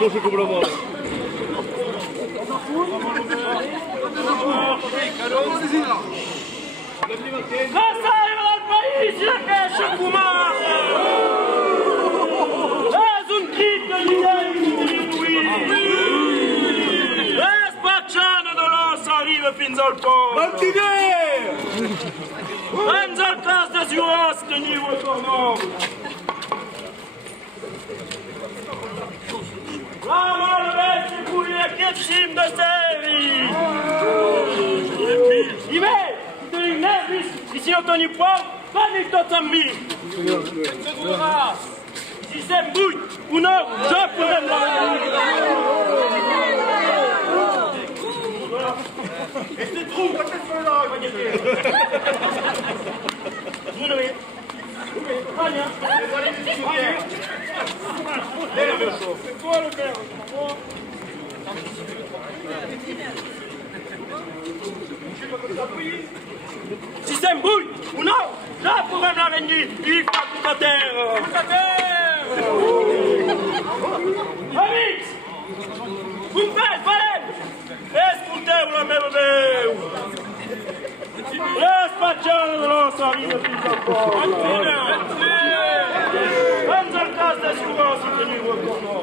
Proszę kompromować. Nassaio dal paese la pesce fumata! Es un kit di qui! E spacciano dall'ossa arriva fins al porto! Mantiver! Senza il caso si osta ni vuoi la mano vecchia pure che sim da stevi! I me! I nervis! Ici on tony poids, pas ni tot en mi! Si c'est bouille ou non, je pourrais la et c'est trop, quand est-ce que là? Vous l'avez? Vania! C'est toi le père! Si c'est une bouille ou non, là pour un araignée, il faut tout à terre. Tout à terre. Amix, vous me faites, valène. Escoutez-vous la même belle. Respacciano de l'osso arrive fino al porto. Senza il caso del suo osso tenivo il corno.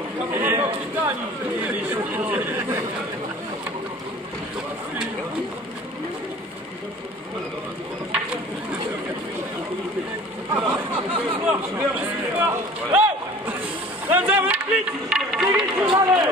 Andiamo in pizzi! Seguite male!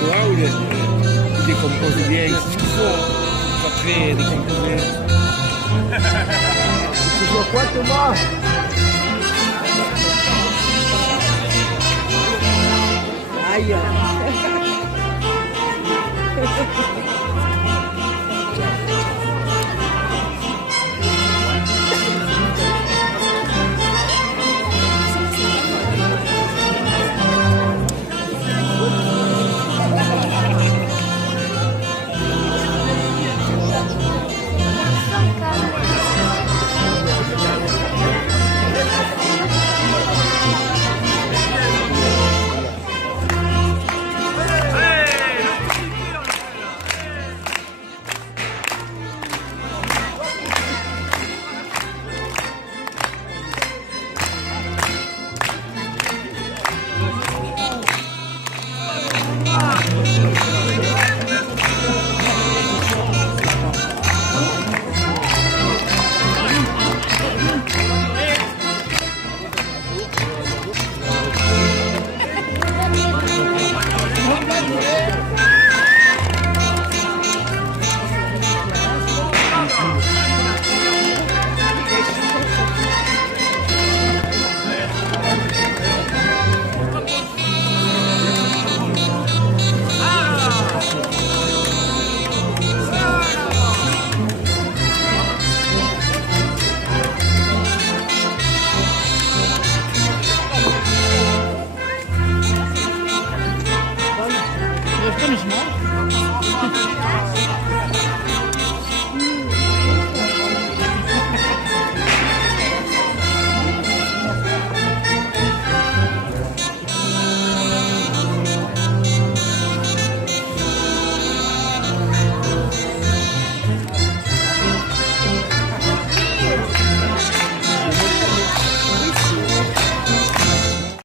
Toi, ou il décompose bien, c'est ce qu'il faut. Ça crée décomposer. Tu vois quoi, Thomas? Aïe.